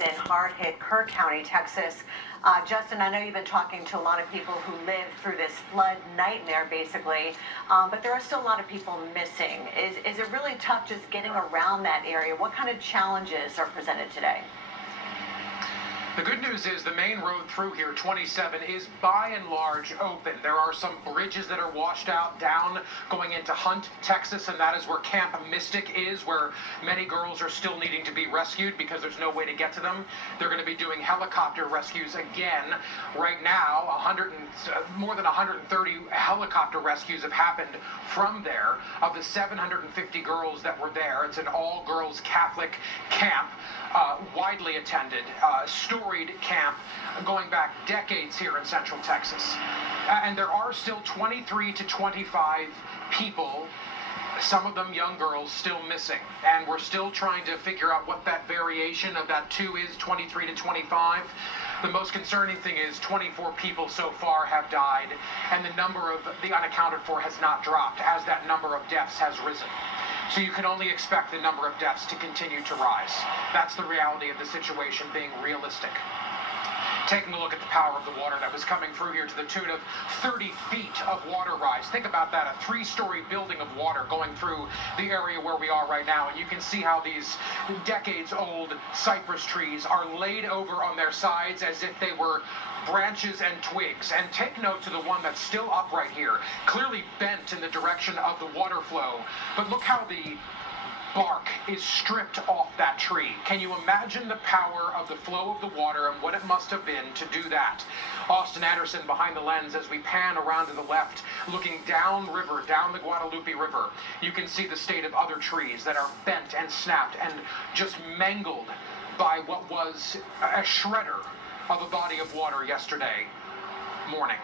in hard-hit Kerr County, Texas. Justin, I know you've been talking to a lot of people who lived through this flood nightmare, basically, but there are still a lot of people missing. Is it really tough just getting around that area? What kind of challenges are presented today? The good news is the main road through here, 27, is by and large open. There are some bridges that are washed out down going into Hunt, Texas, and that is where Camp Mystic is, where many girls are still needing to be rescued because there's no way to get to them. They're going to be doing helicopter rescues again. Right now, more than 130 helicopter rescues have happened from there. Of the 750 girls that were there, it's an all-girls Catholic camp, widely attended, storied camp going back decades here in Central Texas. And there are still 23 to 25 people, some of them young girls, still missing. And we're still trying to figure out what that variation of that 2 is, 23 to 25. The most concerning thing is 24 people so far have died, and the number of the unaccounted for has not dropped as that number of deaths has risen. So you can only expect the number of deaths to continue to rise. That's the reality of the situation, being realistic. Taking a look at the power of the water that was coming through here to the tune of 30 feet of water rise. Think about that, a 3-story building of water going through the area where we are right now. And you can see how these decades-old cypress trees are laid over on their sides as if they were branches and twigs. And take note to the one that's still upright here, clearly bent in the direction of the water flow. But look how the bark is stripped off that tree. Can you imagine the power of the flow of the water and what it must have been to do that? Austin Anderson behind the lens as we pan around to the left, looking downriver, down the Guadalupe River. You can see the state of other trees that are bent and snapped and just mangled by what was a shredder of a body of water yesterday morning.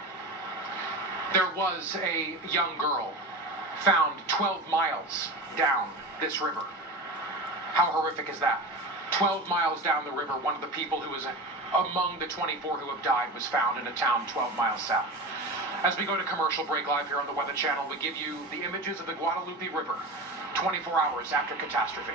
There was a young girl found 12 miles down this river. How horrific is that? 12 miles down the river, one of the people who was among the 24 who have died was found in a town 12 miles south. As we go to commercial break live here on the Weather Channel, we give you the images of the Guadalupe River 24 hours after catastrophe.